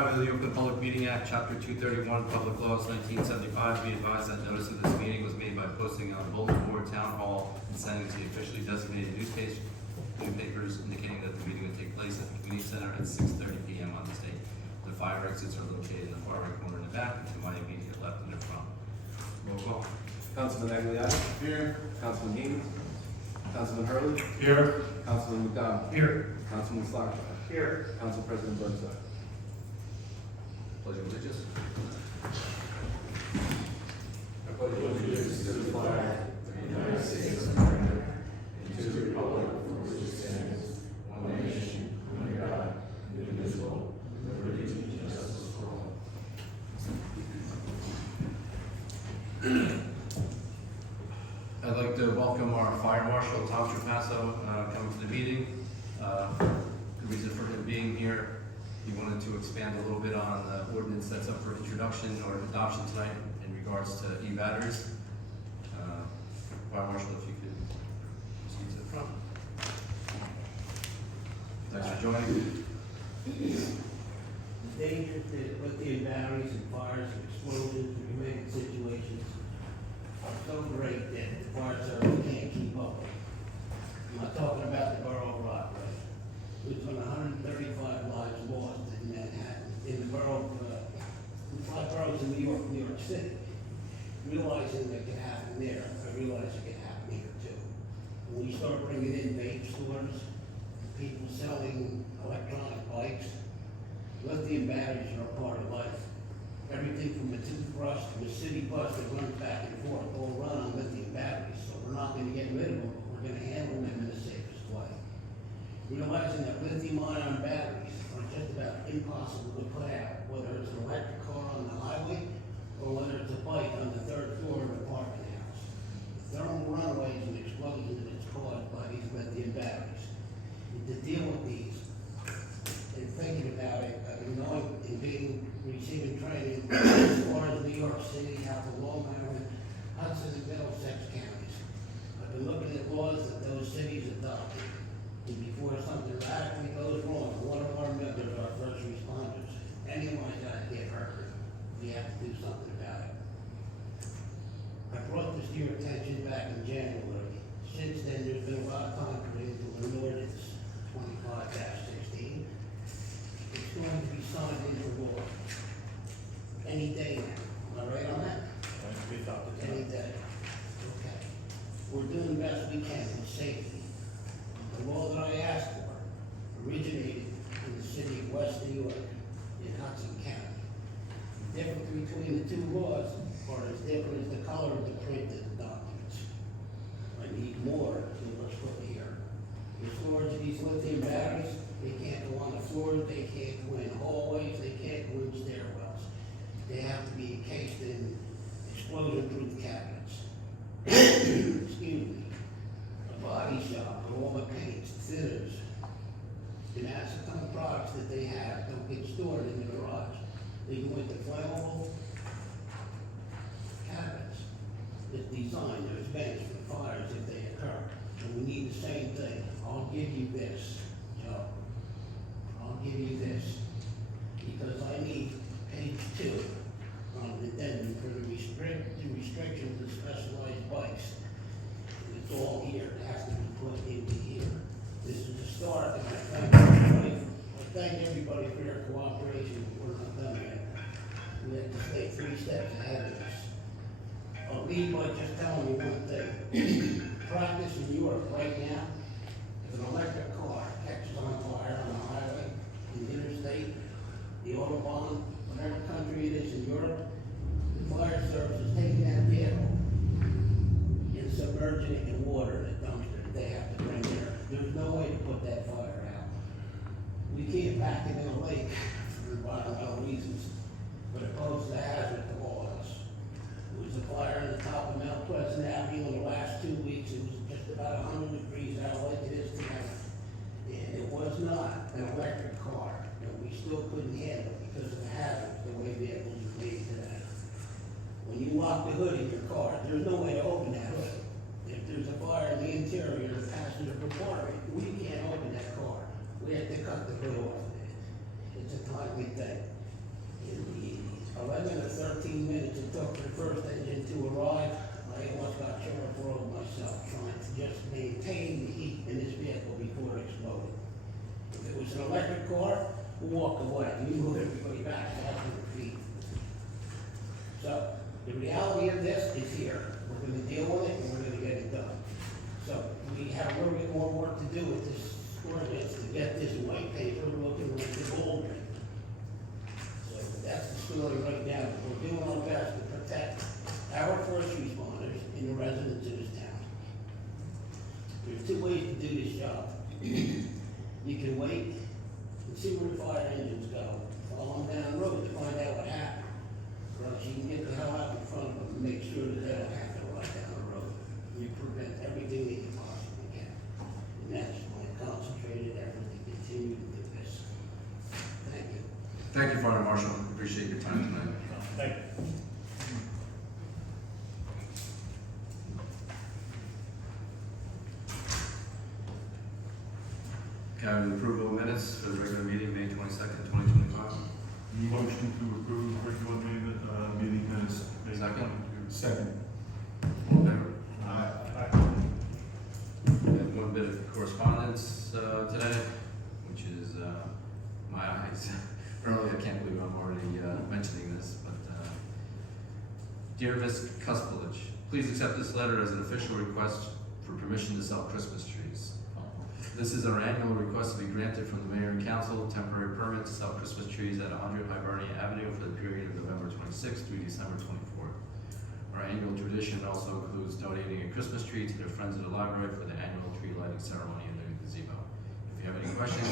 of the Open Public Meeting Act, Chapter 231, Public Laws 1975, be advised that notice of this meeting was made by posting on bulletin board, town hall, and sending to the officially designated newspapers indicating that the meeting would take place at the community center at 6:30 p.m. on this date. The fire exits are located in the far right corner in the back, and to my immediate left and in front. Roll call. Councilman Aguilar. Here. Councilman Haynes. Councilman Hurley. Here. Councilman McDonald. Here. Councilman Slaughter. Here. Council President Burnside. Pledge of allegiance. I pledge allegiance to the flag of the United States of America and to the republic for which it stands, one nation, under God, indivisible, with liberty and justice for all. I'd like to welcome our Fire Marshal, Tom Trapasso, coming to the meeting. The reason for him being here, he wanted to expand a little bit on the ordinance that's up for introduction or adoption tonight in regards to e-batteries. Fire Marshal, if you could proceed to the front. Thanks for joining. The dangers that lithium batteries and fires and explosions and related situations are so great that the fire service can't keep up with. I'm not talking about the borough of Rockaway. There's been 135 lives lost in Manhattan, in the borough of, the 5 boroughs in New York City. Realizing that can happen there, I realize it can happen here too. When we start bringing in vape stores, people selling electronic bikes, lithium batteries are a part of life. Everything from a toothbrush to a city bus that runs back and forth all run on lithium batteries. So we're not going to get rid of them, but we're going to handle them in the safest way. Realizing that lithium-ion batteries are just about impossible to put out, whether it's an electric car on the highway or whether it's a bike on the 3rd floor of an apartment house. The thermal runaways and explosions that's caused by these lithium batteries. And to deal with these, and thinking about it, I've been knowing and receiving training as far as New York City, out to Long Island, Hudson, and Middlesex counties. I've been looking at laws that those cities adopted. And before something radically goes wrong, one of our members, our first responders, anyone got to get hurt, we have to do something about it. I brought this to your attention back in January. Since then, there's been a lot of time put into an ordinance 25-16. It's going to be signed into law any day now. Am I right on that? Any day. Okay. We're doing the best we can with safety. The law that I asked for originated in the city of West New York in Hudson County. The difference between the two laws are as different as the color of the print of the documents. I need more than what's put here. The storage of these lithium batteries, they can't go on the floors, they can't go in hallways, they can't go in stairwells. They have to be encased in explosion-proof cabinets. Excuse me. A body shop, aroma paints, thinners, and acetone products that they have don't get stored in the garage. They go into flammable cabinets. It's designed, there's vents for fires if they occur. And we need the same thing. I'll give you this, Joe. I'll give you this. Because I need page 2 on the addendum for the restrictions of specialized bikes. It's all here, it has to be put into here. This is the start, and I thank everybody for their cooperation. We're not done yet. We have to stay 3 steps ahead of this. I'll leave by just telling you one thing. Practice in Europe right now, if an electric car catches on fire on the highway, in the interstate, the Autobahn, whatever country it is in Europe, the fire service is taking that vehicle and submerging it in water in a dumpster that they have to bring there. There's no way to put that fire out. We can't pack it in a lake for environmental reasons, but it poses a hazard to all of us. There was a fire in the top of Mount Pleasant Avenue in the last 2 weeks. It was just about 100 degrees out like it is tonight. And it was not an electric car, and we still couldn't handle it because of the hazards, the way vehicles are made today. When you lock the hood in your car, there's no way to open that hood. If there's a fire in the interior, the passenger compartment, we can't open that car. We have to cut the hood off of it. It's a timely thing. for the first engine to arrive. I almost got charged for road myself, trying to just maintain the heat in this vehicle before it exploded. If it was an electric car, we'll walk away, we move everybody back to 100 feet. So, the reality of this is here, we're gonna deal with it and we're gonna get it done. So, we have a little bit more work to do with this ordinance to get this white paper looking like the gold. So, that's the story right now, we're doing our best to protect our first responders and the residents of this town. There's two ways to do this job. You can wait and see where the fire engines go, follow them down the road to find out what happened. Or else you can get the hell out in front of them and make sure that they don't happen right down the road. You prevent everything that you possibly can. And that's my concentrated effort to continue to do this. Thank you. Thank you, Fire Marshal. Appreciate your time tonight. Thank you. Can I have the approval of minutes for the regular meeting, May 22nd, 2025? Motion to approve regular meeting minutes. May Second. 22. Second. All in favor? Aye. We have one bit of correspondence today, which is my eyes. Early, I can't believe I'm already mentioning this, but Dear Miss Cuspillage, please accept this letter as an official request for permission to sell Christmas trees. This is our annual request to be granted from the Mayor and Council, temporary permit to sell Christmas trees at 100 Hibernia Avenue for the period of November 26th through December 24th. Our annual tradition also includes donating a Christmas tree to the Friends of the Library for the annual tree lighting ceremony in the gazebo. If you have any questions,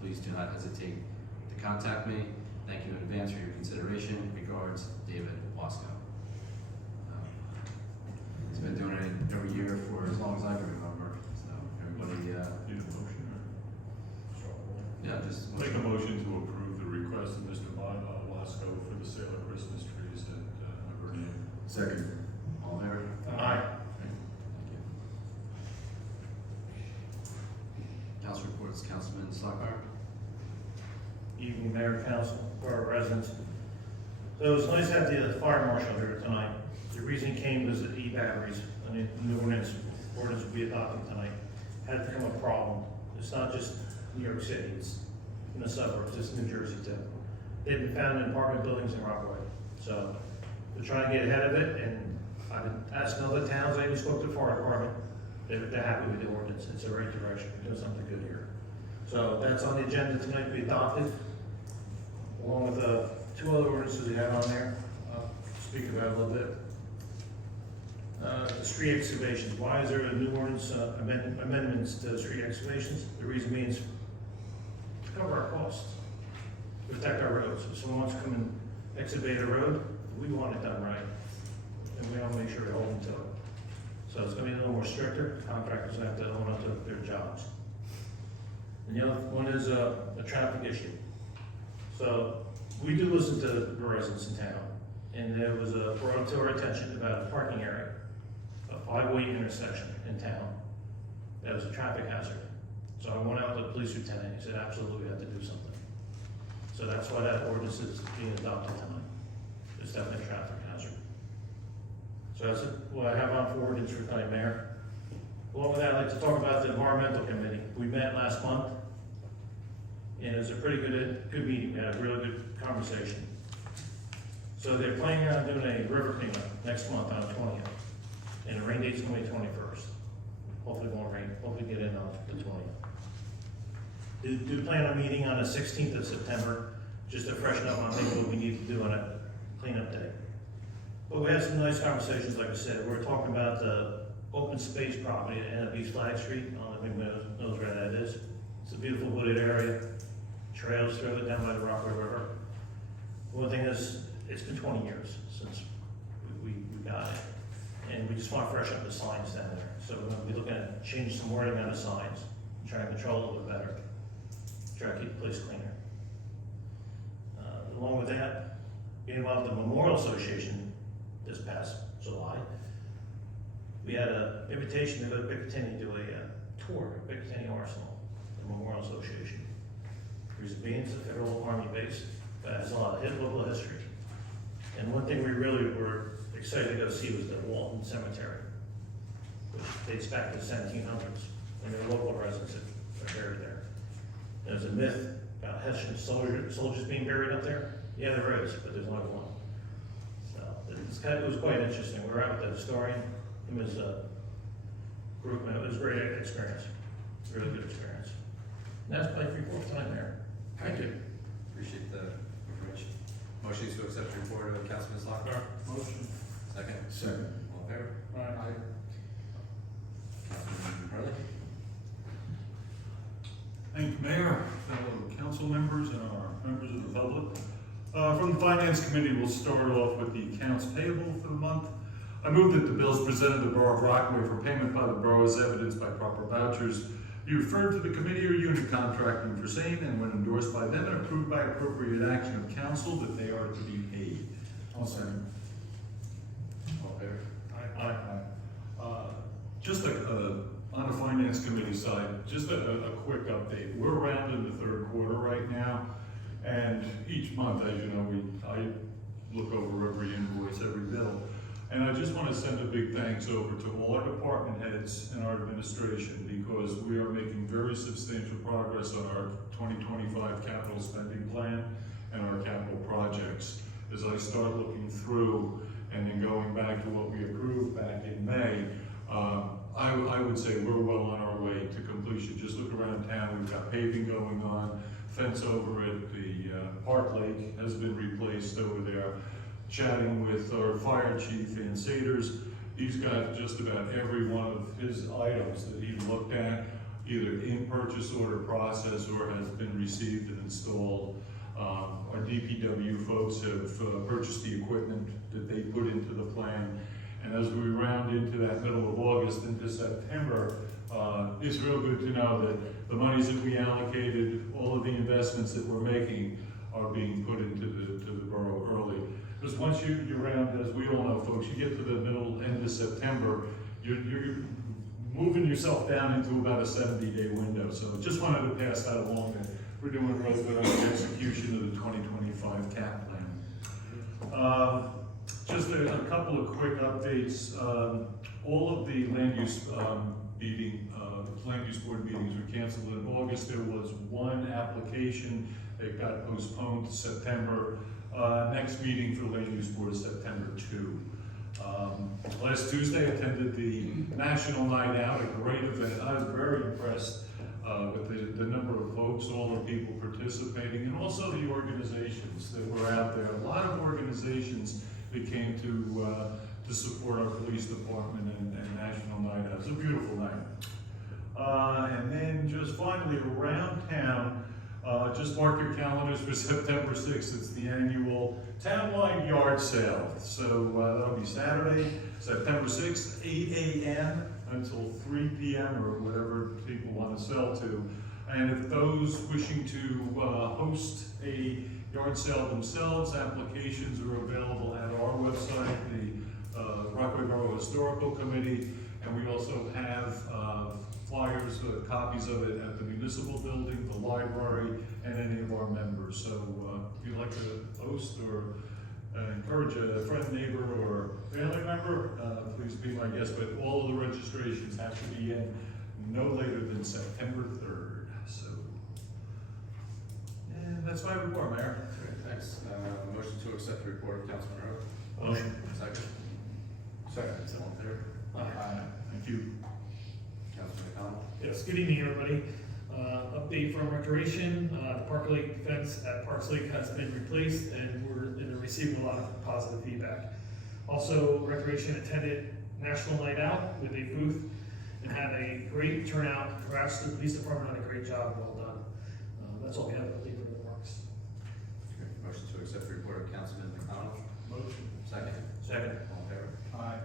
please do not hesitate to contact me. Thank you in advance for your consideration. Regards, David Wasco. He's been doing it every year for as long as I can remember. So everybody, Need a motion or? yeah, just Make a motion to approve the request of Mr. Wasco for the sale of Christmas trees at Hibernia. Second. all in favor? Aye. Thank you. Council reports, Councilman Slocum. Evening, Mayor, Council, Borough residents. So it was nice to have the fire marshal here tonight. The reason he came was that e-batteries, and the new ordinance will be adopted tonight, had become a problem. It's not just New York City, it's in the suburbs, it's New Jersey too. They've been found in apartment buildings in Rockaway. So we're trying to get ahead of it, and I've been asking other towns, I even spoke to the fire department, they're happy with the ordinance, it's the right direction, we're doing something good here. So that's on the agenda tonight to be adopted, along with two other ordinances we have on there. I'll speak about it a little bit. The street excavations, why is there a new ordinance, amendments to street excavations? The reason being is to cover our costs, protect our roads. If someone wants to come and excavate a road, we want it done right, and we want to make sure we hold them to it. So it's gonna be a little more stricter, contractors have to own up to their jobs. And the other one is a traffic issue. So we do listen to the residents in town, and there was brought to our attention about a parking area, a five-way intersection in town. That was a traffic hazard. So I went out to the police lieutenant, he said, absolutely, we have to do something. So that's why that ordinance is being adopted tonight. It's definitely a traffic hazard. So that's what I have on for ordinance for tonight, Mayor. Along with that, I'd like to talk about the environmental committee. We met last month, and it was a pretty good meeting. We had a really good conversation. So they're planning on doing a river cleanup next month on the 20th, and the rain date's gonna be 21st. Hopefully it won't rain, hopefully get in on the 20th. Do plan on meeting on the 16th of September, just to freshen up on things what we need to do on a cleanup day. But we had some nice conversations, like I said. We were talking about the open space property at NFB Flag Street. I don't know if anybody knows where that is. It's a beautiful wooded area, trails through it down by the Rockaway River. One thing is, it's been 20 years since we got it, and we just want to fresh up the signs down there. So we're going to be looking at changing some wording on the signs, trying to control it a little bit better, try to keep the place cleaner. Along with that, being involved in the Memorial Association this past July, we had an invitation to go to Picatinny, do a tour of Picatinny Arsenal, the Memorial Association. Reason being, it's a federal army base that has a lot of local history. And one thing we really were excited to go see was the Walton Cemetery, which dates back to the 1700s, and there are local residents that are buried there. There's a myth about Hessian soldiers being buried up there. Yeah, there is, but there's only one. So it was quite interesting. We were out with the historian, him as a group, and it was a great experience, really good experience. And that's probably 3/4 time there. Thank you. Appreciate the information. Motion to accept the report of Councilman Slocum. Motion. Second. Second. All in favor? Aye. Councilman Hurley. Thank you, Mayor, fellow council members, and our members of the public. From the Finance Committee, we'll start off with the accounts payable for the month. I move that the bills presented to the Borough of Rockaway for payment by the borough as evidenced by proper vouchers be referred to the committee or unit contracting for same, and when endorsed by them and approved by appropriate action of council, that they are to be paid. I'll second. All in favor? Just on the Finance Committee side, just a quick update. We're around in the third quarter right now, and each month, as you know, I look over every invoice, every bill. And I just want to send a big thanks over to all our department heads and our administration, because we are making very substantial progress on our 2025 capital spending plan and our capital projects. As I start looking through and then going back to what we approved back in May, I would say we're well on our way to completion. Just look around town, we've got paving going on, fence over at the Park Lake has been replaced over there. Chatting with our fire chief in Saders, he's got just about every one of his items that he looked at, either in purchase order process or has been received and installed. Our DPW folks have purchased the equipment that they put into the plan. And as we round into that middle of August into September, it's real good to know that the monies that we allocated, all of the investments that we're making are being put into the borough early. Because once you round, as we all know, folks, you get to the end of September, you're moving yourself down into about a 70-day window. So just wanted to pass that along, that we're doing really good on the execution of the 2025 cap plan. Just a couple of quick updates. All of the land use board meetings were canceled in August. There was one application that got postponed to September. Next meeting for land use board is September 2. Last Tuesday, I attended the National Night Out, a great event. I was very impressed with the number of folks, all the people participating, and also the organizations that were out there. A lot of organizations that came to support our police department and National Night Out. It's a beautiful night. And then just finally around town, just mark your calendars for September 6th. It's the annual townwide yard sale. So that'll be Saturday, September 6th, 8 a.m. until 3 p.m. or whatever people want to sell to. And if those wishing to host a yard sale themselves, applications are available at our website, the Rockaway Borough Historical Committee, and we also have flyers, copies of it at the municipal building, the library, and any of our members. So if you'd like to host or encourage a friend, neighbor, or family member, please be my guest. But all of the registrations have to be in no later than September 3rd. So, and that's my report, Mayor. Okay, thanks. Motion to accept the report of Councilman Hurley. Motion. Second. Second. All in favor? Aye. Thank you. Councilman McConnell. Yes, good evening, everybody. Update from Recreation, the Park Lake fence at Parks Lake has been replaced and we're receiving a lot of positive feedback. Also, Recreation attended National Night Out with a booth and had a great turnout. Congrats to the police department on a great job, well done. That's all we have to update from the parks. Okay, motion to accept the report of Councilman McConnell. Motion. Second. Second. All in favor? Aye.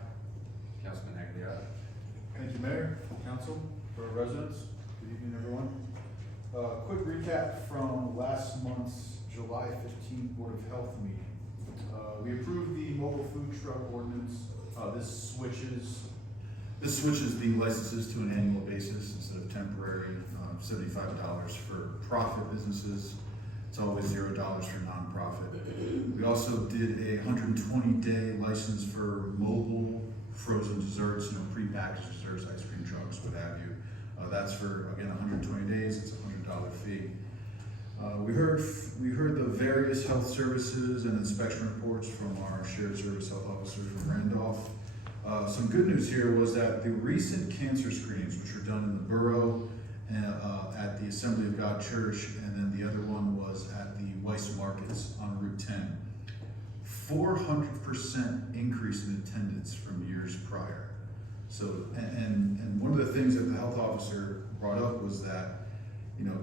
Councilman Aguilar. Thank you, Mayor, council, for residents. Good evening, everyone. Quick recap from last month's July 15th Board of Health meeting. We approved the mobile food truck ordinance. This switches the licenses to an annual basis instead of temporary, $75 for profit businesses. It's always $0 for nonprofit. We also did a 120-day license for mobile frozen desserts, prepackaged desserts, ice cream trucks, what have you. That's for, again, 120 days, it's a $100 fee. We heard the various health services and inspection reports from our shared service health officer from Randolph. Some good news here was that the recent cancer screenings, which were done in the borough and at the Assembly of God Church, and then the other one was at the Weiss Markets on Route 10, 400% increase in attendance from years prior. So, and one of the things that the health officer brought up was that,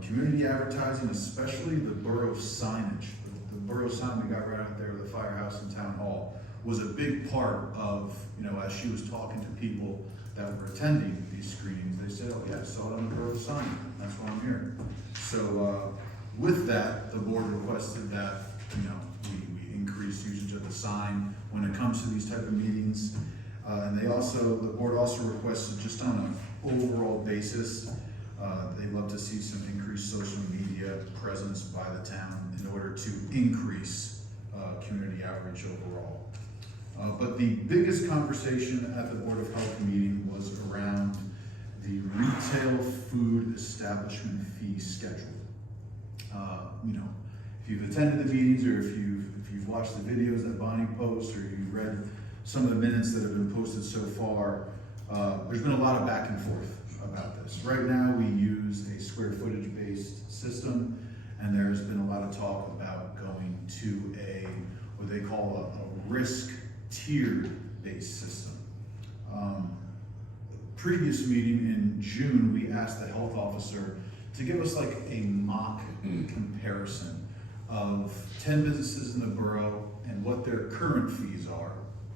community advertising, especially the borough signage, the borough sign we got right out there with the firehouse and town hall, was a big part of, as she was talking to people that were attending these screenings, they said, oh yeah, I saw it on the borough sign, that's why I'm here. So with that, the board requested that, we increase usage of the sign when it comes to these type of meetings. And the board also requested, just on an overall basis, they'd love to see some increased social media presence by the town in order to increase community outreach overall. But the biggest conversation at the Board of Health meeting was around the retail food establishment fee schedule. If you've attended the meetings, or if you've watched the videos that Bonnie posts, or you've read some of the minutes that have been posted so far, there's been a lot of back and forth about this. Right now, we use a square footage based system, and there's been a lot of talk about going to what they call a risk tiered based system. Previous meeting in June, we asked the health officer to give us like a mock comparison of 10 businesses in the borough and what their current fees are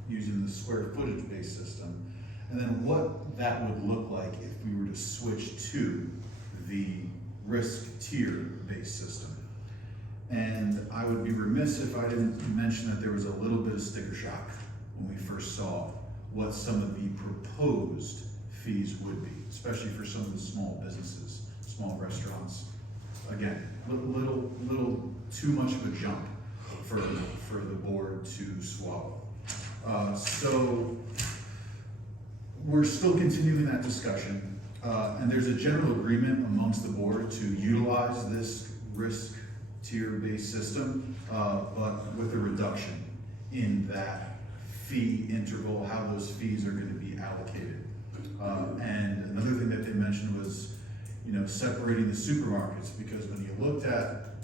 using the square footage based system, and then what that would look like if we were to switch to the risk tier based system. And I would be remiss if I didn't mention that there was a little bit of sticker shock when we first saw what some of the proposed fees would be, especially for some of the small businesses, small restaurants. Again, little too much of a jump for the board to swallow. So we're still continuing that discussion, and there's a general agreement amongst the board to utilize this risk tier-based system, but with a reduction in that fee interval, how those fees are going to be allocated. And another thing that they mentioned was, separating the supermarkets, because when you looked at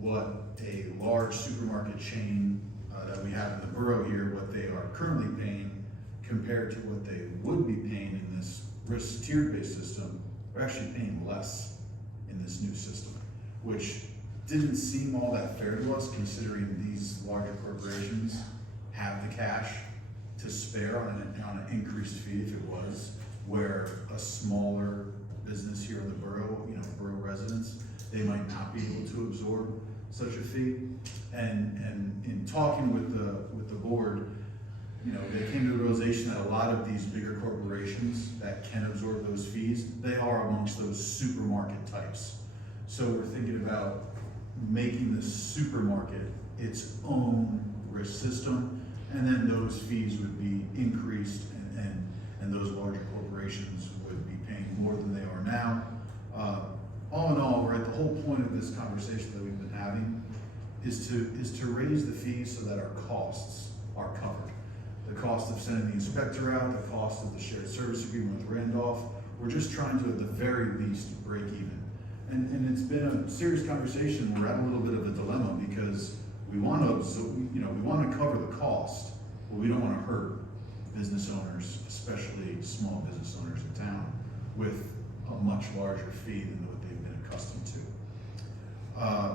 what a large supermarket chain that we have in the borough here, what they are currently paying compared to what they would be paying in this risk tier-based system, they're actually paying less in this new system, which didn't seem all that fair to us, considering these larger corporations have the cash to spare on an increased fee if it was, where a smaller business here in the borough, borough residents, they might not be able to absorb such a fee. And in talking with the board, they came to the realization that a lot of these bigger corporations that can absorb those fees, they are amongst those supermarket types. So we're thinking about making the supermarket its own risk system, and then those fees would be increased, and those larger corporations would be paying more than they are now. All in all, we're at the whole point of this conversation that we've been having is to raise the fees so that our costs are covered. The cost of sending the inspector out, the cost of the shared service agreement with Randolph, we're just trying to, at the very least, break even. And it's been a serious conversation. We're at a little bit of a dilemma because we want to cover the cost, but we don't want to hurt business owners, especially small business owners in town, with a much larger fee than what they've been accustomed to.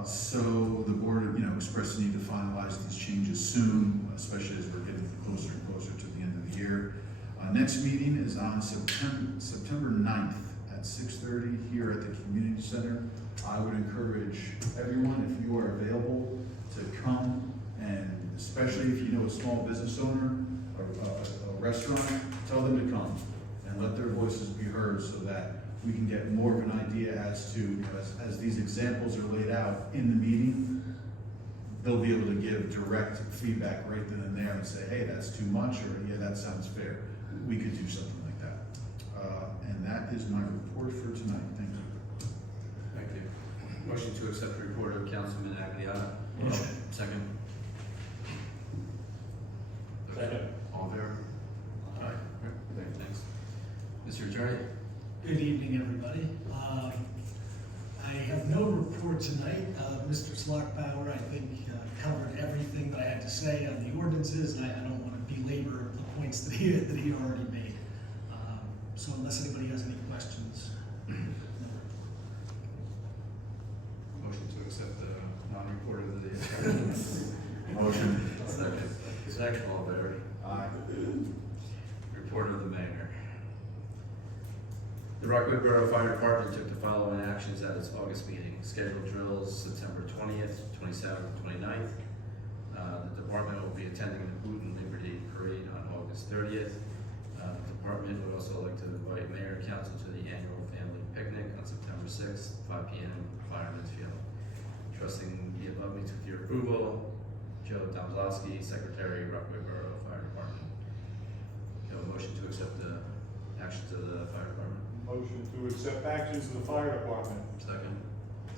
So the board, expressed the need to finalize these changes soon, especially as we're getting closer and closer to the end of the year. Next meeting is on September 9th at 6:30 here at the community center. I would encourage everyone, if you are available, to come, and especially if you know a small business owner or a restaurant, tell them to come and let their voices be heard so that we can get more of an idea as to, as these examples are laid out in the meeting, they'll be able to give direct feedback right then and there and say, hey, that's too much, or yeah, that sounds fair. We could do something like that. And that is my report for tonight. Thank you. Thank you. Motion to accept the report of Councilman Aguilar. Motion. Second. Second. All in favor? Aye. Okay, thanks. Mr. Attorney? Good evening, everybody. I have no report tonight. Mr. Slockbauer, I think, covered everything that I had to say on the ordinances, and I don't want to belabor the points that he already made. So unless anybody has any questions. Motion to accept the non-report of the attorney. Motion. Second. Second. All in favor? Aye. Report of the mayor. The Rockaway Borough Fire Department took the following actions at its August meeting. Scheduled drills September 20th, 27th, and 29th. The department will be attending the Boot and Liberty Parade on August 30th. The department would also like to invite mayor and council to the annual family picnic on September 6th, 5 p.m. Fireman's Field. Trusting the above meets with your approval, Joe Domzlowski, Secretary, Rockaway Borough Fire Department. You have a motion to accept the actions of the fire department? Motion to accept actions of the fire department. Second.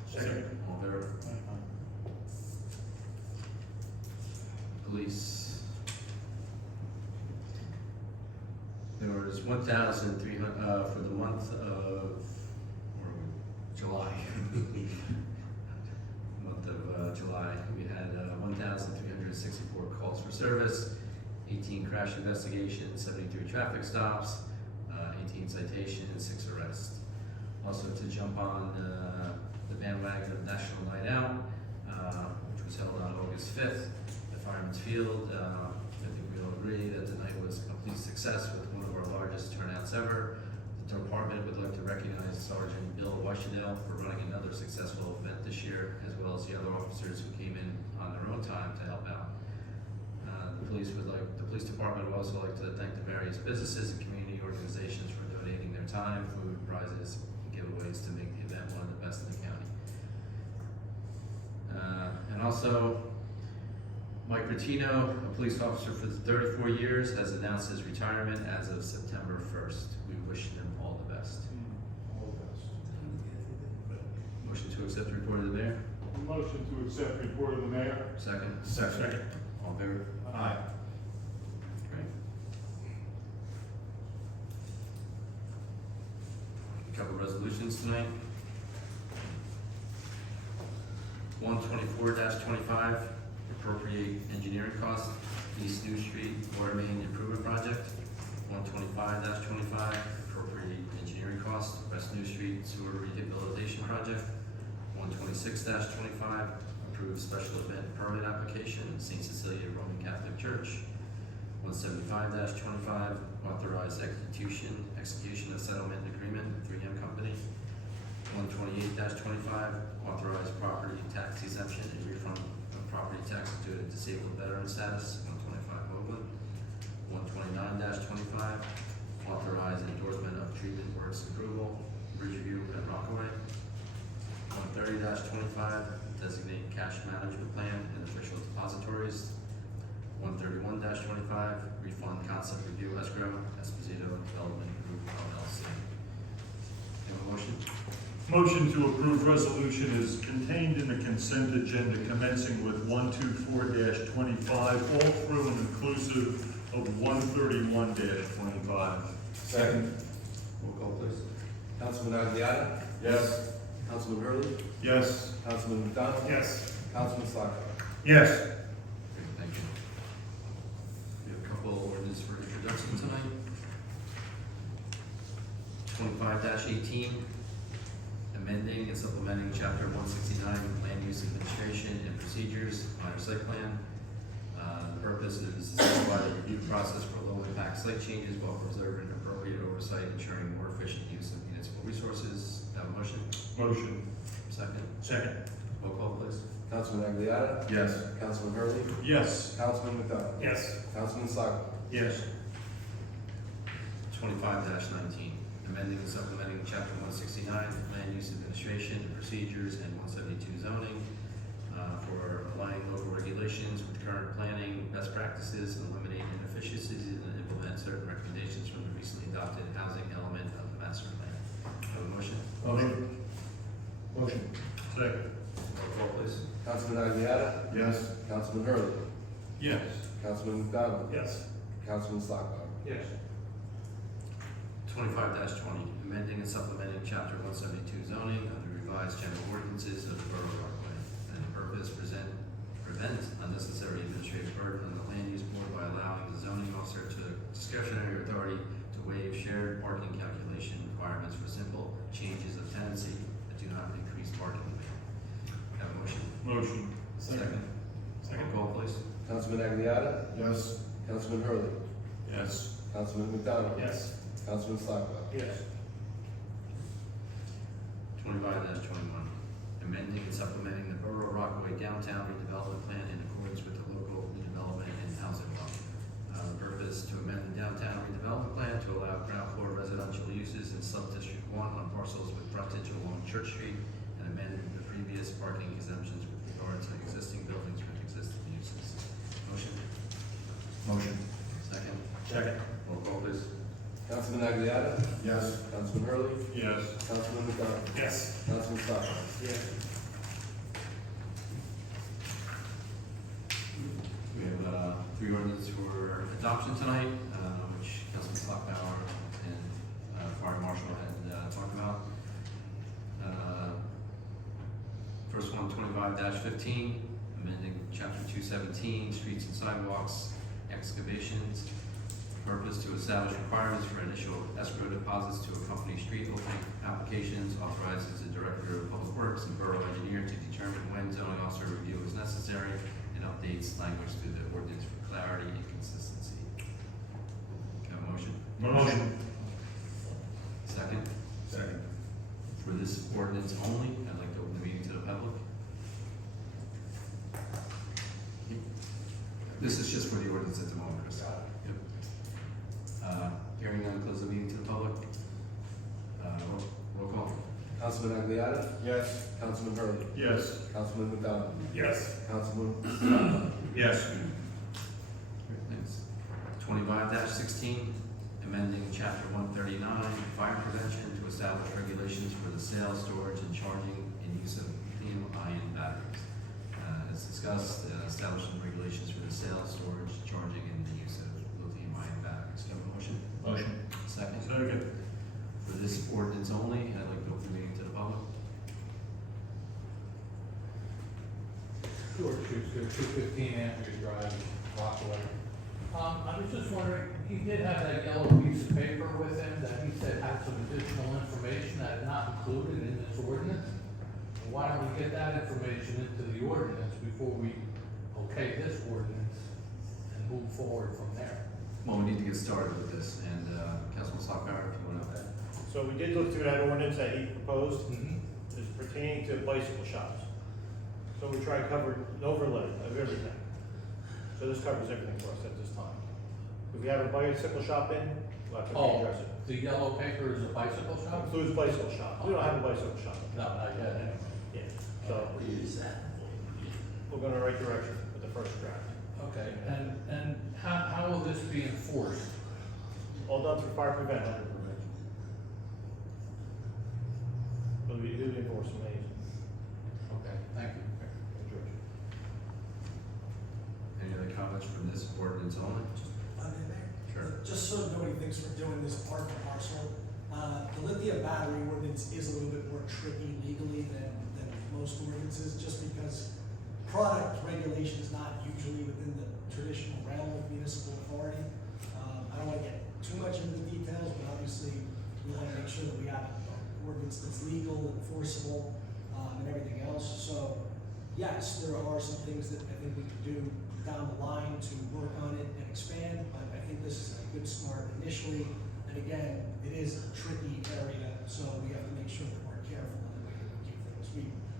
Second. All in favor? Police. There was 1,300, for the month of, July. Month of July, we had 1,364 calls for service, 18 crash investigations, 73 traffic stops, 18 citations, 6 arrests. Also to jump on the bandwagon of National Night Out, which was held on August 5th at Fireman's Field. I think we all agree that the night was a complete success with one of our largest turnouts ever. The department would like to recognize Sergeant Bill Washdale for running another successful event this year, as well as the other officers who came in on their own time to help out. The police department would also like to thank the various businesses and community organizations for donating their time, food, prizes, and giveaways to make the event one of the best in the county. And also, Mike Rotino, a police officer for 34 years, has announced his retirement as of September 1st. We wish him all the best. All the best. Motion to accept the report of the mayor? Motion to accept report of the mayor. Second? Second. All in favor? Aye. Great. A couple resolutions tonight. 124-25, appropriate engineering cost, East New Street Water Main Improvement Project. 125-25, appropriate engineering cost, West New Street Sewer Rehabilitation Project. 126-25, approved special event permit application, St. Cecilia Roman Catholic Church. 175-25, authorized execution of settlement agreement, 3M Company. 128-25, authorized property tax exemption and refund of property tax due to disabled veteran status, 125 Oakland. 129-25, authorized endorsement of treatment works approval, Bridgeview at Rockaway. 130-25, designate cash management plan and official depositories. 131-25, refund concept review escrow, Esposito Development Group LLC. Have a motion? Motion to approve resolution is contained in the consent agenda commencing with 124-25, all through and inclusive of 131-25. Second. Roll call, please. Councilman Aguilar? Yes. Councilman Hurley? Yes. Councilman McDonald? Yes. Councilman Slocum? Yes. Great, thank you. We have a couple ordinances for introduction tonight. 25-18, amending and supplementing chapter 169, land use administration and procedures, minor site plan. The purpose is to simplify the review process for low impact site changes while preserving appropriate oversight, ensuring more efficient use of municipal resources. Have a motion? Motion. Second. Second. Roll call, please. Councilman Aguilar? Yes. Councilman Hurley? Yes. Councilman McDonald? Yes. Councilman Slocum? Yes. 25-19, amending and supplementing chapter 169, land use administration and procedures, and 172 zoning, for for aligning local regulations with current planning best practices and eliminating inefficiencies and implement certain recommendations from the recently adopted housing element of the master plan. Have a motion? Motion. Second. Roll call, please. Councilman Aguilera? Yes. Councilman Hurley? Yes. Councilman McDonald? Yes. Councilman Slakbar? Yes. 25-20, amending and supplementing chapter 172 zoning of the revised general ordinances of the Borough of Rockaway. And the purpose prevent unnecessary administrative burden on the land use board by allowing the zoning officer to discretionary authority to waive shared parking calculation requirements for simple changes of tenancy that do not increase parking demand. Have a motion? Motion. Second. Roll call, please. Councilman Aguilera? Yes. Councilman Hurley? Yes. Councilman McDonald? Yes. Councilman Slakbar? Yes. 25-21, amending and supplementing the Borough of Rockaway Downtown redevelopment plan in accordance with the local redevelopment and housing law. The purpose to amend the downtown redevelopment plan to allow ground floor residential uses in sub-district 1 on parcels with frontage along Church Street and amend the previous parking exemptions with regard to existing buildings with existing uses. Motion? Motion. Second? Second. Roll call, please. Councilman Aguilera? Yes. Councilman Hurley? Yes. Councilman McDonald? Yes. Councilman Slakbar? Yes. We have 3 ordinances for adoption tonight, which Councilman Slakbar and Fire Marshal had talked about. First one, 25-15, amending chapter 217, streets and sidewalks, excavations. Purpose to establish requirements for initial escrow deposits to accompany street opening applications, authorizes the Director of Public Works and Borough Engineer to determine when zoning officer review is necessary and updates language to the ordinance for clarity and consistency. Can I have a motion? Motion. Second? Second. For this ordinance only, I'd like to open the meeting to the public. This is just for the ordinance at the moment, Chris. Yep. Hearing none, close the meeting to the public. Roll call. Councilman Aguilera? Yes. Councilman Hurley? Yes. Councilman McDonald? Yes. Councilman Slakbar? Yes. Thanks. 25-16, amending chapter 139, fire prevention to establish regulations for the sale, storage, and charging and use of lithium-ion batteries. As discussed, establishing regulations for the sale, storage, charging, and the use of lithium-ion batteries. Can I have a motion? Motion. Second. Second. For this ordinance only, I'd like to open the meeting to the public. George Schuster, 215 Andrews Drive, Rockaway. I was just wondering, he did have that yellow piece of paper with him that he said had some additional information that not included in this ordinance. Why don't we get that information into the ordinance before we okay this ordinance and move forward from there? Well, we need to get started with this, and Councilman Slakbar, if you want to. So we did look through that ordinance that he proposed, Mm-hmm. it's pertaining to bicycle shops. So we try to cover an overlay of everything. So this covers everything for us at this time. If we have a bicycle shop in, we'll have to Oh, readdress it. the yellow paper is a bicycle shop? Includes bicycle shop. We don't have a bicycle shop. No, not yet, anyway. Yeah. So we're going in the right direction with the first draft. Okay, and how will this be enforced? All done through fire prevention. So we do the enforcement agent. Okay, thank you. Any other comments from this ordinance only? Sure. Just so nobody thinks we're doing this part and parcel, the lithium battery ordinance is a little bit more tricky legally than most ordinances, just because product regulation is not usually within the traditional realm of municipal authority. I don't want to get too much into the details, but obviously we want to make sure that we have an ordinance that's legal, enforceable, and everything else. So yes, there are some things that I think we could do down the line to work on it and expand, but I think this is a good start initially. And again, it is a tricky area, so we have to make sure that we're careful in the way that we do things.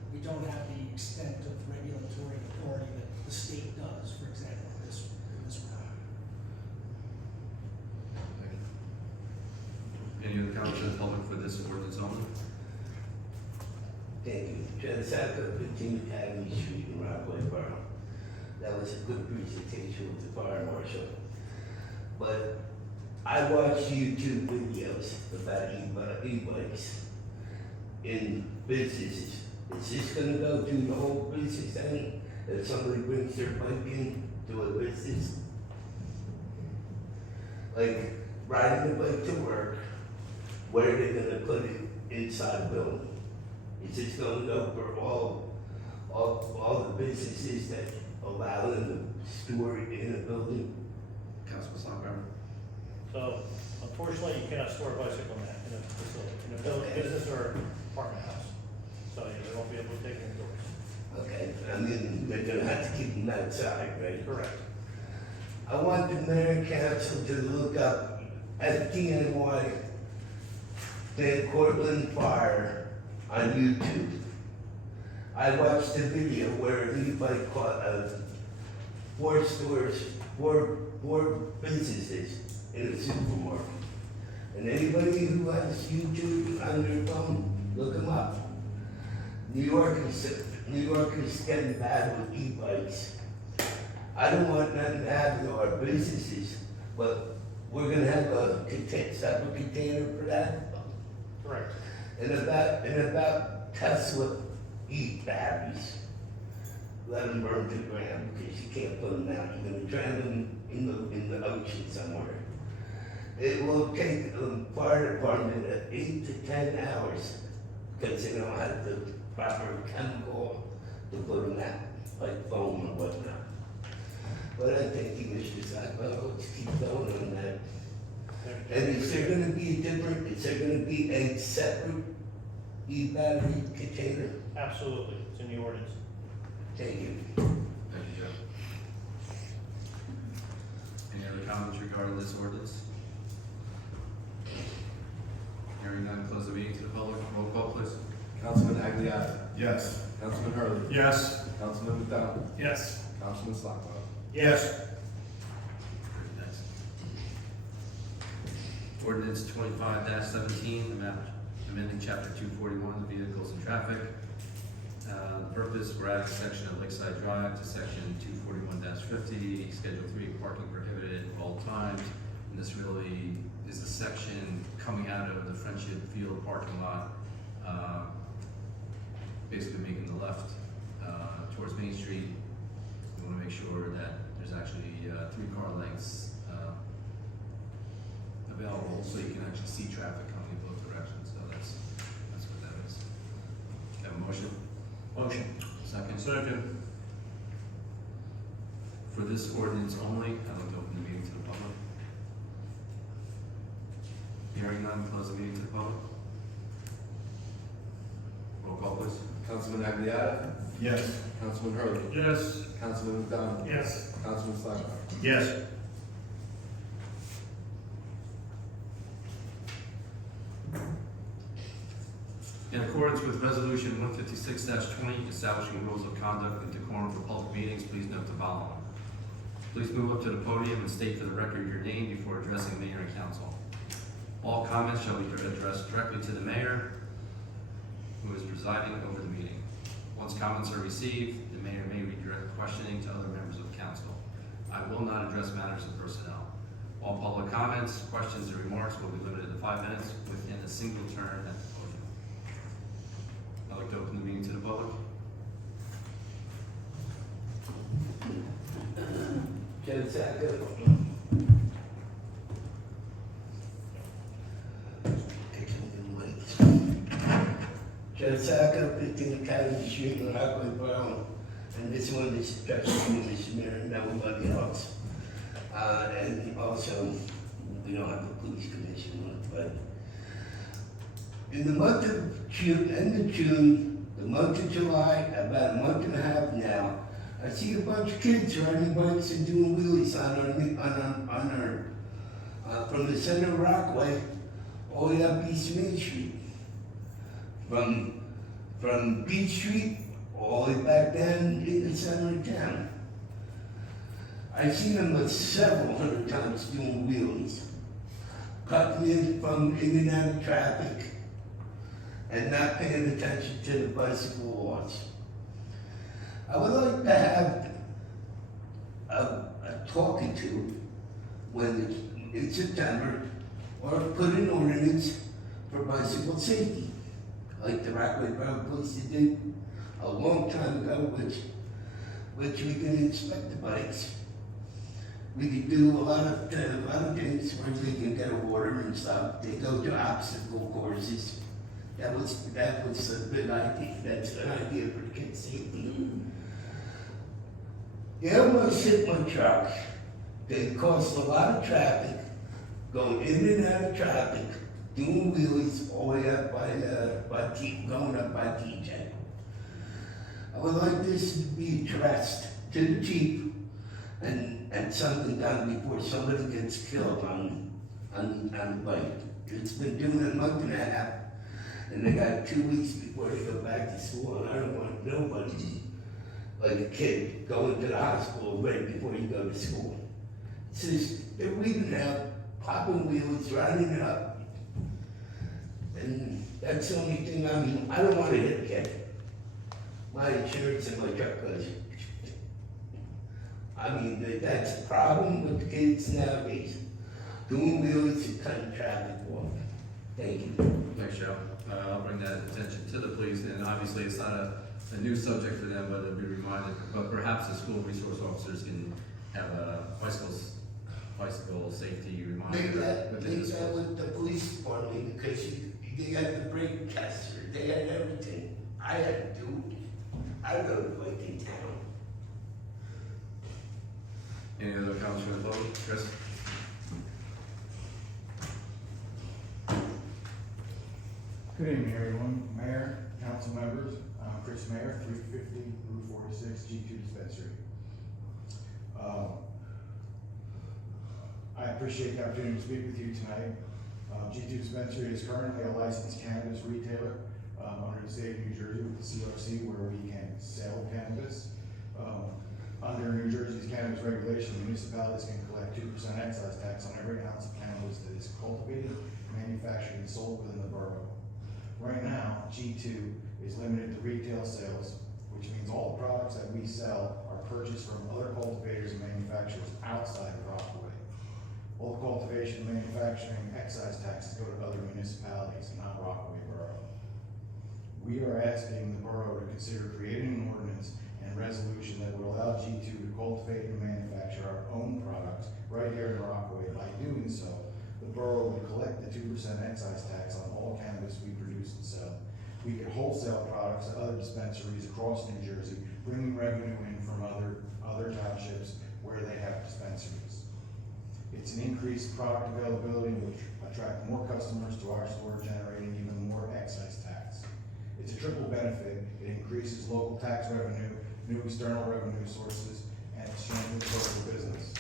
We don't have the extent of regulatory authority that the state does, for example, in this realm. Thank you. Any other comments from the public for this ordinance only? Thank you. Transacco, 15 Academy Street in Rockaway Borough. That was a good presentation with the fire marshal. But I watched YouTube videos about e-bikes in businesses. Is this gonna go through the whole business thing? If somebody brings their bike in to a business? Like riding a bike to work, where are they gonna put it inside the building? Is this gonna go for all the businesses that allow them to store it in a building? Councilman Slocum. So unfortunately, you cannot store a bicycle in a facility, in a building, business or apartment house. So yeah, they won't be able to take it indoors. Okay, I mean, they're gonna have to keep them outside, right? Correct. I want the mayor and council to look up FDNY, Van Cortlandt Fire on YouTube. I watched the video where an e-bike caught, 4 stores, four businesses in a supermarket. And anybody who has YouTube on their phone, look them up. New York is getting bad with e-bikes. I don't want nothing to happen to our businesses, but we're gonna have a separate container for that. Correct. And about Tesla batteries, let them burn to the ground because you can't put them out. You're gonna drown them in the ocean somewhere. It will take the fire department 8 to 10 hours because they don't have the proper chemical to put them out, like foam and whatnot. But I think he was just like, well, let's keep going on that. And is there gonna be a separate e-battery container? Absolutely, it's in the ordinance. Thank you. Thank you, Joe. Any other comments regarding this ordinance? Hearing none, close the meeting to the public. Roll call, please. Councilman Aguilar. Yes. Councilman Hurley. Yes. Councilman McDonald. Yes. Councilman Slocum. Yes. Next. Ordinance 25-17, amending chapter 241, the vehicles and traffic. The purpose, we're adding a section of Lakeside Drive to section 241-50, Schedule 3, parking prohibited at all times. And this really is a section coming out of the Friendship Field parking lot, basically making the left towards Main Street. We want to make sure that there's actually 3 car lengths available, so you can actually see traffic coming in both directions. So that's what that is. Have a motion? Motion. Second. Second. For this ordinance only, I'd like to open the meeting to the public. Hearing none, close the meeting to the public. Roll call, please. Councilman Aguilar. Yes. Councilman Hurley. Yes. Councilman McDonald. Yes. Councilman Slocum. Yes. In accordance with Resolution 156-20, establishing rules of conduct and decorum for public meetings, please note the following. Please move up to the podium and state for the record your name before addressing mayor and council. All comments shall be addressed directly to the mayor, who is presiding over the meeting. Once comments are received, the mayor may redirect questioning to other members of council. I will not address matters of personnel. All public comments, questions, and remarks will be limited to 5 minutes within a single turn at the podium. I'd like to open the meeting to the public. Joe Sacco. Joe Sacco, 15 Academy Street in Rockaway Borough. And this one is addressed to this mayor and nobody else. And also, we don't have a police commissioner, but in the month of June, end of June, the month of July, about a month and a half now, I see a bunch of kids riding bikes and doing wheelies on our from the center of Rockaway all the way up East Main Street. From Beach Street all the way back down in the center of town. I've seen them several hundred times doing wheelies, cutting in from in and out of traffic. and not paying attention to the bicycle laws. I would like to have a talking to when it's September, or put an ordinance for bicycle safety, like the Rockaway Borough Police did a long time ago, which we can inspect the bikes. We could do a lot of things where they can get a water and stuff. They go to obstacle courses. That was a good idea. That's an idea for kids' safety. You almost hit my truck. They caused a lot of traffic, going in and out of traffic, doing wheelies all the way up going up by TJ. I would like this to be addressed to the chief and something done before somebody gets killed on the bike. It's been doing a month and a half, and they got 2 weeks before they go back to school, and I don't want nobody, like a kid, going to the hospital right before you go to school. It's just, they're leaving out, popping wheels, riding it up. And that's the only thing, I don't want to hit a kid. My insurance and my truck goes. That's a problem with the kids nowadays. Doing wheelies and cutting traffic off. Thank you. Thanks, Joe. I'll bring that attention to the police, and obviously it's not a new subject for them, but they'll be reminded, but perhaps the school resource officers can have a bicycle safety reminder. Make that within the schools. with the police department, because they had the brake tester, they had everything. I had to do it. I go to like in town. Any other comments from the public? Chris? Good evening, everyone. Mayor, council members, I'm Chris Mayer, 350 Route 46, G2 Dispensary. I appreciate the opportunity to speak with you tonight. G2 Dispensary is currently a licensed cannabis retailer under the state of New Jersey with the CRC, where we can sell cannabis. Under New Jersey's cannabis regulation, municipalities can collect 2% excise tax on every ounce of cannabis that is cultivated, manufactured, and sold within the borough. Right now, G2 is limited to retail sales, which means all the products that we sell are purchased from other cultivators and manufacturers outside of Rockaway. All cultivation, manufacturing, excise taxes go to other municipalities, not Rockaway Borough. We are asking the borough to consider creating an ordinance and resolution that would allow G2 to cultivate and manufacture our own products right here in Rockaway. By doing so, the borough would collect the 2% excise tax on all cannabis we produce and sell. We could wholesale products to other dispensaries across New Jersey, bringing revenue in from other townships where they have dispensaries. It's an increased product availability, which attract more customers to our store, generating even more excise tax. It's a triple benefit. It increases local tax revenue, new external revenue sources, and it strengthens local business.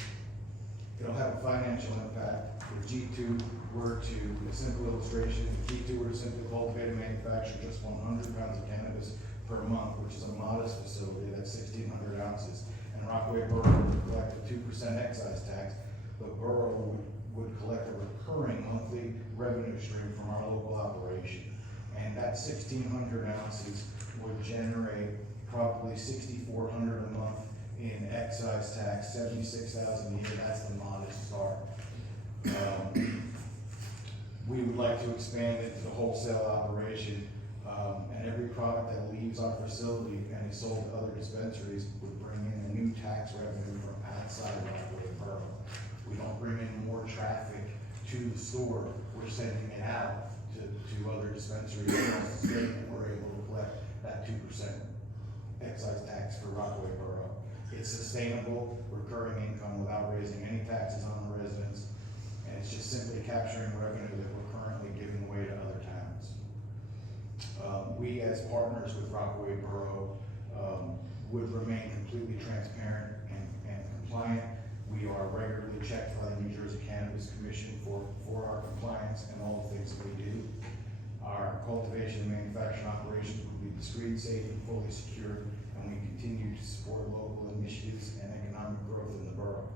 It'll have a financial impact. If G2 were to, a simple illustration, if G2 were to simply cultivate and manufacture just 100 pounds of cannabis per month, which is a modest facility, that's 1,600 ounces, and Rockaway Borough would collect a 2% excise tax, the borough would collect a recurring monthly revenue stream from our local operation. And that 1,600 ounces would generate probably $6,400 a month in excise tax, $76,000 a year. That's the modest start. We would like to expand it to the wholesale operation, and every product that leaves our facility and is sold to other dispensaries would bring in a new tax revenue from outside of Rockaway Borough. We don't bring in more traffic to the store. We're sending it out to other dispensaries across the state, and we're able to collect that 2% excise tax for Rockaway Borough. It's sustainable, recurring income without raising any taxes on the residents, and it's just simply capturing revenue that we're currently giving away to other towns. We, as partners with Rockaway Borough, would remain completely transparent and compliant. We are regularly checked by the New Jersey Cannabis Commission for our compliance and all the things that we do. Our cultivation and manufacturing operations will be discreet, safe, and fully secure, and we continue to support local initiatives and economic growth in the borough.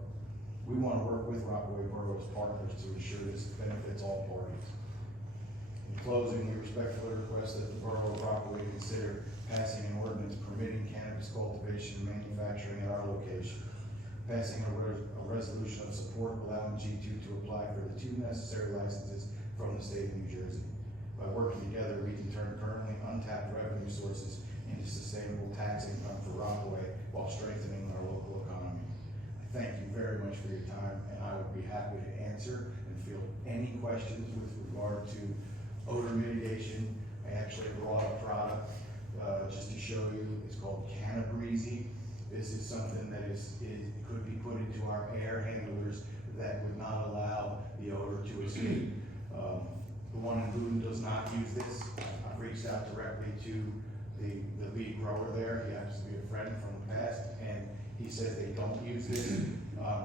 We want to work with Rockaway Borough as partners to ensure this benefits all parties. In closing, we respectfully request that the Borough of Rockaway consider passing an ordinance permitting cannabis cultivation and manufacturing at our location. Passing a resolution of support allowing G2 to apply for the 2 necessary licenses from the state of New Jersey. By working together, we can turn currently untapped revenue sources into sustainable tax income for Rockaway while strengthening our local economy. I thank you very much for your time, and I would be happy to answer and field any questions with regard to odor mitigation. I actually brought a product just to show you. It's called Cannabreezy. This is something that could be put into our air handlers that would not allow the odor to escape. The one in Boone does not use this. I've reached out directly to the lead grower there. He happens to be a friend from the past, and he says they don't use this,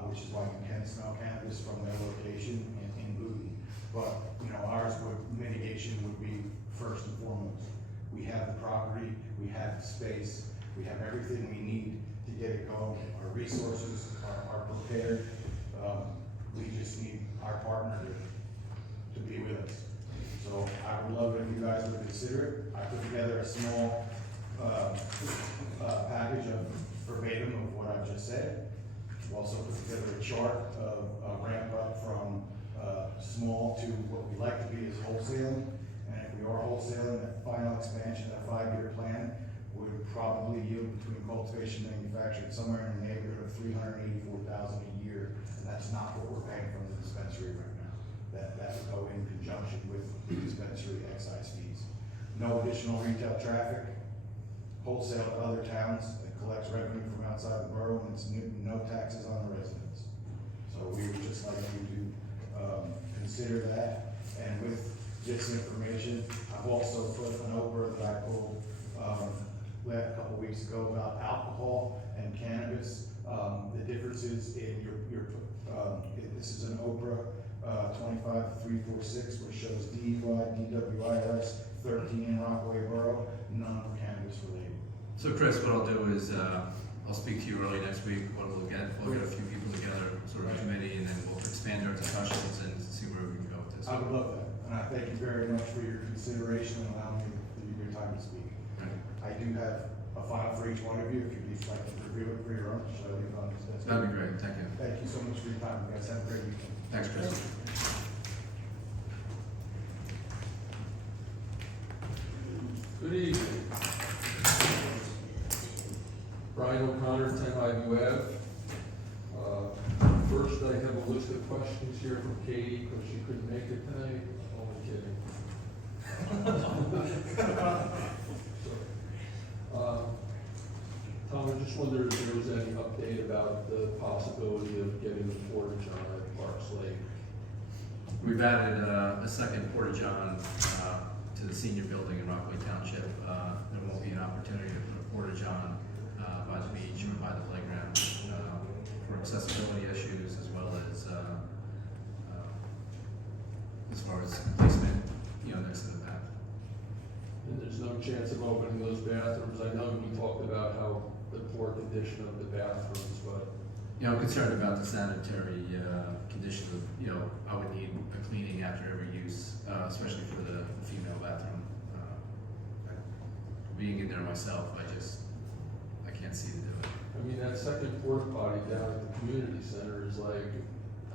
which is why you can smell cannabis from their location in Boone. But, ours mitigation would be first and foremost. We have the property, we have the space, we have everything we need to get it going. Our resources are prepared. We just need our partner to be with us. So I would love it if you guys would consider it. I put together a small package of verbatim of what I've just said. We've also put together a chart of a ramp up from small to what we like to be is wholesaling. And if we are wholesaling, that final expansion, that 5-year plan, would probably yield between cultivation and manufacturing somewhere in the neighborhood of $384,000 a year, and that's not what we're paying from the dispensary right now. That would go in conjunction with the dispensary excise fees. No additional retail traffic, wholesale to other towns, that collects revenue from outside the borough, and it's no taxes on the residents. So we would just like you to consider that, and with this information, I've also put an Oprah that I pulled a couple weeks ago about alcohol and cannabis, the differences in this is an Oprah 25346, which shows DWIS 13 in Rockaway Borough, none for cannabis related. So Chris, what I'll do is, I'll speak to you early next week. We'll get a few people together, sort of a committee, and then we'll expand our discussions and see where we can go with this. I would love that, and I thank you very much for your consideration and allowing me your time to speak. I do have a file for each one of you, if you'd like to review it for your own. Shall I leave it on this desk? That'd be great, thank you. Thank you so much for your time, you guys. Have a great weekend. Thanks, Chris. Good evening. Brian O'Connor, 10 Highview Ave. First, I have a list of questions here from Katie, because she couldn't make it tonight. Only kidding. Tom, I just wondered if there was any update about the possibility of getting the portage on at Parks Lake. We've added a second porta-john to the senior building in Rockaway Township. There won't be an opportunity to put a porta-john by the beach or by the playground for accessibility issues, as well as far as placement, next to the path. And there's no chance of opening those bathrooms. I know we talked about how the poor condition of the bathrooms, but I'm concerned about the sanitary condition of, I would need a cleaning after every use, especially for the female bathroom. Being in there myself, I can't see to do it. I mean, that second porta potty down at the community center is like,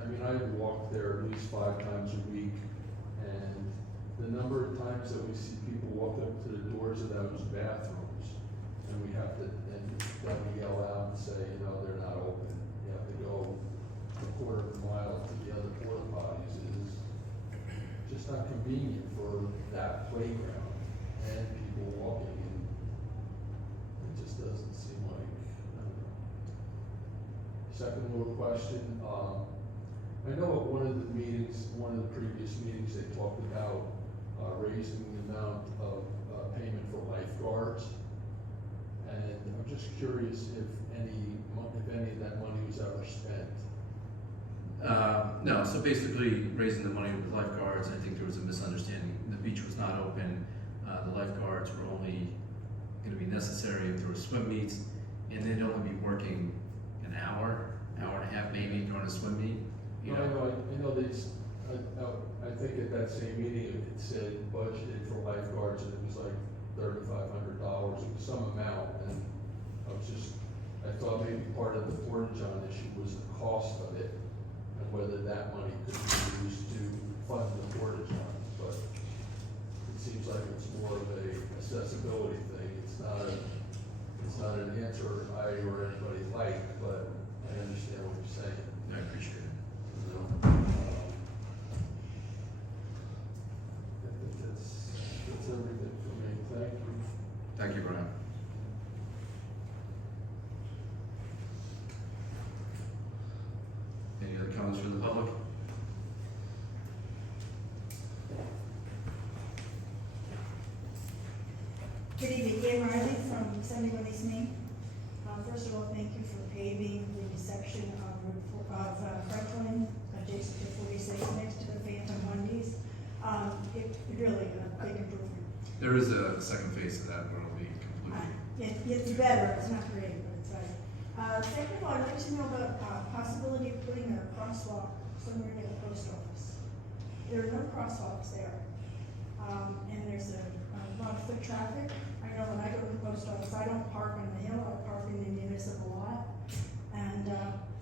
I walk there at least 5 times a week, and the number of times that we see people walk up to the doors of those bathrooms, and we have to, and then we yell out and say, they're not open. You have to go a quarter of a mile to the other porta potties. It is just not convenient for that playground and people walking in. It just doesn't seem like, I don't know. Second little question, I know at one of the previous meetings, they talked about raising the amount of payment for lifeguards. And I'm just curious if any of that money was ever spent. No, so basically raising the money with lifeguards, I think there was a misunderstanding. The beach was not open. The lifeguards were only going to be necessary if there were swim meets, and they'd only be working an hour and a half maybe during a swim meet. I know I think at that same meeting, it said budgeted for lifeguards, and it was like $3,500, it was some amount, and I thought maybe part of the Porta-John issue was the cost of it, and whether that money could be used to fund the Porta-John, but it seems like it's more of a accessibility thing, it's not an answer I or anybody like, but I understand what you're saying. I appreciate it. You know? I think that's everything for me, thank you. Thank you, Brian. Any other comments from the public? Good evening, Ann Riley from 71 East Main. First of all, thank you for paving the section of Franklin adjacent to 46 next to the Phantom Wendy's. It really a big improvement. There is a second phase of that where it'll be completely. It's better, it's not great, but it's right. Second of all, I'd like to know about possibility of putting a crosswalk somewhere near the post office. There are no crosswalks there, and there's a lot of foot traffic. I know when I go to the post office, I don't park on the hill, I park in the municipal lot. And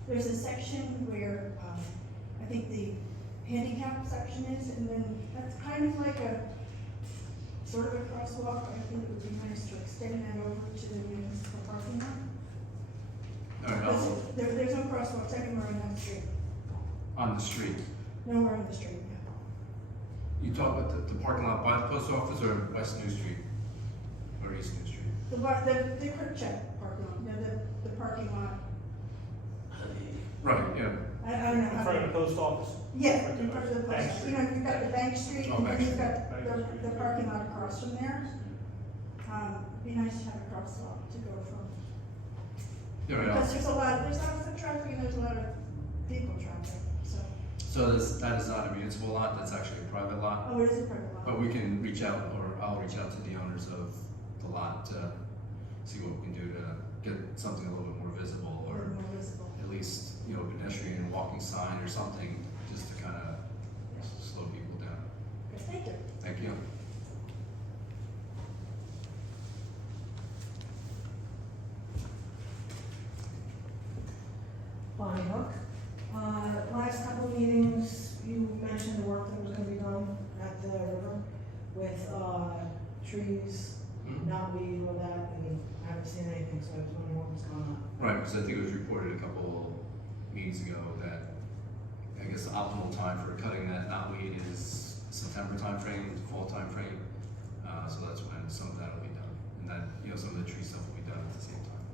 there's a section where I think the handicap section is, and then that's kind of like a sort of a crosswalk. I think it would be nice to extend that over to the municipal parking lot. All right, There's no crosswalks anywhere on that street, on the street. nowhere on the street. You talk about the parking lot by the post office or West New Street? Or East New Street? The quick check parking lot, the parking lot. Right, yeah. I don't know. In front of the post office? Yeah, in front of the Bank post, Street. you know, you've got the Bank Street, Oh, and Bank then you've Street. got the parking lot across from there. Be nice to have a crosswalk to go from, Yeah, right. because there's a lot of traffic and there's a lot of vehicle traffic, so. So that is not a municipal lot, that's actually a private lot. Oh, it is a private lot. But we can reach out, or I'll reach out to the owners of the lot to see what we can do to get something a little bit more visible, Or or more visible. at least, you know, pedestrian and walking sign or something, just to kind of slow people down. Okay, thank you. Thank you. Bonnie Hook. Last couple of meetings, you mentioned the work that was gonna be done at the river with, trees, knotweed, all that, and I haven't seen anything, so I was wondering what was going on. Right, because I think it was reported a couple meetings ago that, I guess the optimal time for cutting that knotweed is September timeframe, fall timeframe. So that's when some of that will be done. And then, you know, some of the tree stuff will be done at the same time.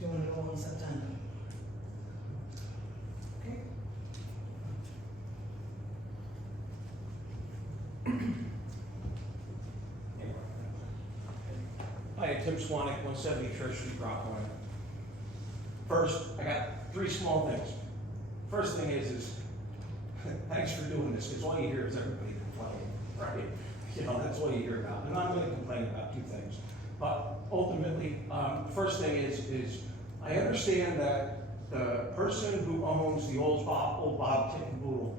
Doing it all in September. Okay. Hi, Tim Swanek, 170 Church Street, Rockaway. First, I got three small things. First thing is thanks for doing this, because all you hear is everybody complaining, right? You know, that's all you hear about. And I'm gonna complain about two things. But ultimately, first thing is I understand that the person who owns the old Bob Tickenboodle,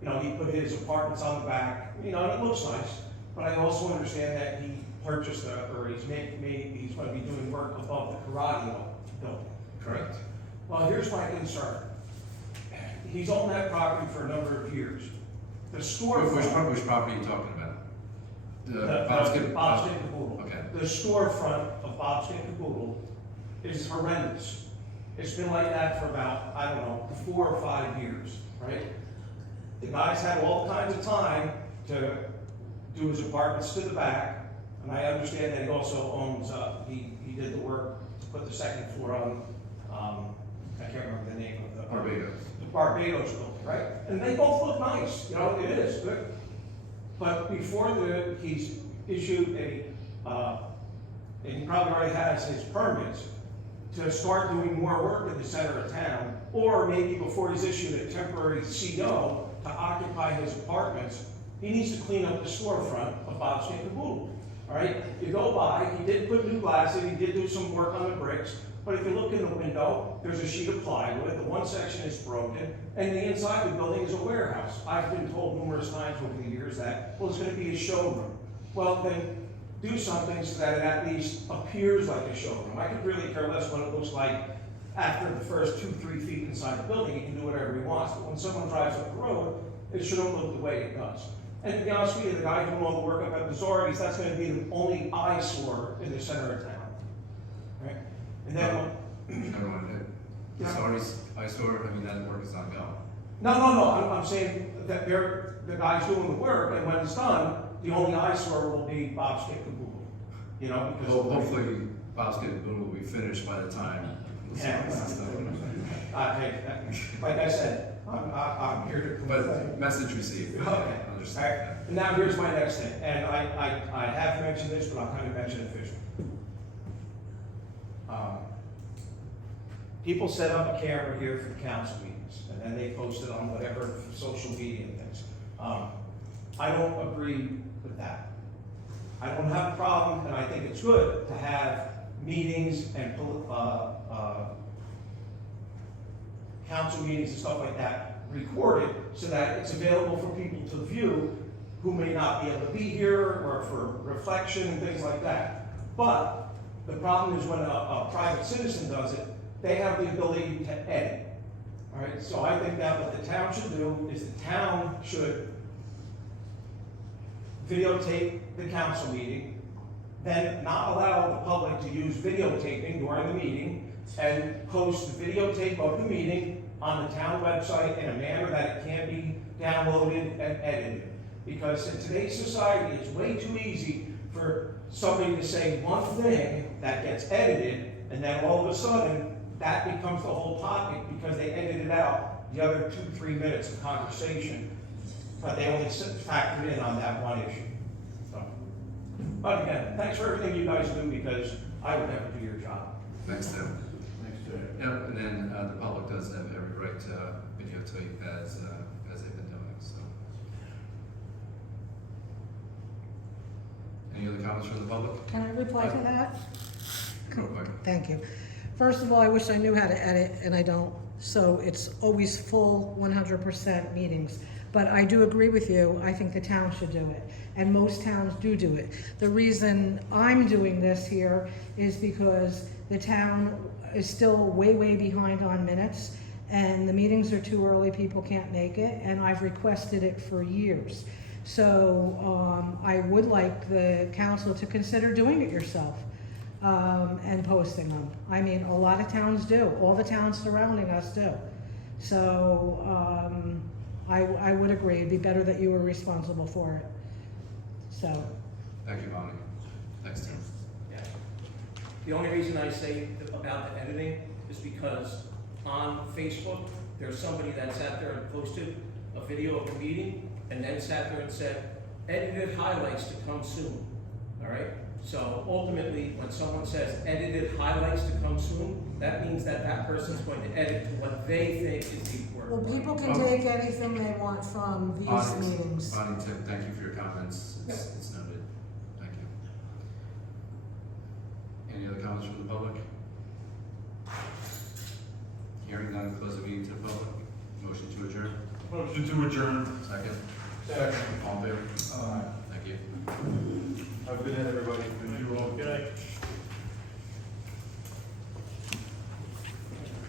you know, he put his apartments on the back, you know, and it looks nice. But I also understand that he purchased or he's gonna be doing work above the karate building. Correct. Well, here's my concern. He's owned that property for a number of years. The storefront. Which property are you talking about? Bob's Tickenboodle. Okay. The storefront of Bob's Tickenboodle is horrendous. It's been like that for about, I don't know, 4 or 5 years, right? The guy's had all kinds of time to do his apartments to the back, and I understand that he also owns, he did the work to put the second floor on, I can't remember the name of the. Barbados. The Barbados building, right? And they both look nice, you know, it is good. But before he's issued and he probably already has his permits to start doing more work in the center of town, or maybe before he's issued a temporary CO to occupy his apartments, he needs to clean up the storefront of Bob's Tickenboodle. All right, you go by, he did put new glass in, he did do some work on the bricks, But if you look in the window, there's a sheet of plywood, the one section is broken, and the inside of the building is a warehouse. I've been told numerous times over the years that, well, it's gonna be a showroom. Well, then, do something so that it at least appears like a showroom. I could really care less what it looks like after the first 2-3 feet inside the building. He can do whatever he wants, but when someone drives up the road, it shouldn't look the way it does. And to be honest with you, the guy doing all the work up at the Zorgis, that's gonna be the only eyesore in the center of town. Right? And then, Never mind. It's already eyesore, I mean, that work is ongoing. no, I'm saying that the guy's doing the work, and when it's done, the only eyesore will be Bob's Kick and Boodle. You know, because. Hopefully, Bob's Kick and Boodle will be finished by the time. Yeah. Like I said, I'm here to. But message received. Okay. I understand. All right. Now, here's my next thing, and I have mentioned this, but I'll kind of mention it officially. People set up a camera here for the council meetings, and then they post it on whatever social media and things. I don't agree with that. I don't have a problem, and I think it's good to have meetings and council meetings and stuff like that recorded so that it's available for people to view who may not be able to be here or for reflection and things like that. But the problem is when a private citizen does it, they have the ability to edit. All right, so I think that what the town should do is the town should videotape the council meeting, then not allow the public to use videotaping during the meeting, and post the videotape of the meeting on the town website in a manner that it can be downloaded and edited. Because in today's society, it's way too easy for somebody to say one thing that gets edited, and then all of a sudden, that becomes the whole topic because they edited out the other 2-3 minutes of conversation, but they only factored in on that one issue. So, but again, thanks for everything you guys do because I would never do your job. Thanks, Tim. Thanks, Jay. Yep, and then the public does have every right to videotape as they've been doing, so. Any other comments from the public? Can I reply to that? Real quick. Thank you. First of all, I wish I knew how to edit, and I don't, so it's always full 100% meetings. But I do agree with you, I think the town should do it, and most towns do it. The reason I'm doing this here is because the town is still way, way behind on minutes, and the meetings are too early, people can't make it, and I've requested it for years. So I would like the council to consider doing it yourself. And posting them. I mean, a lot of towns do. All the towns surrounding us do. So I would agree. It'd be better that you were responsible for it. So. Thank you, Bonnie. Thanks, Tim. Yeah. The only reason I say about the editing is because on Facebook, there's somebody that sat there and posted a video of the meeting and then sat there and said, edited highlights to come soon. All right? So ultimately, when someone says edited highlights to come soon, that means that that person's going to edit to what they think is the Well, important. people can take anything they want from these meetings. Bonnie, Tim, thank you for your comments. It's noted. Thank you. Any other comments from the public? Hearing none, close the meeting to the public. Motion to adjourn. Motion to adjourn. Second. Second. All in favor? Thank you. Have a good night, everybody. You all. Good night.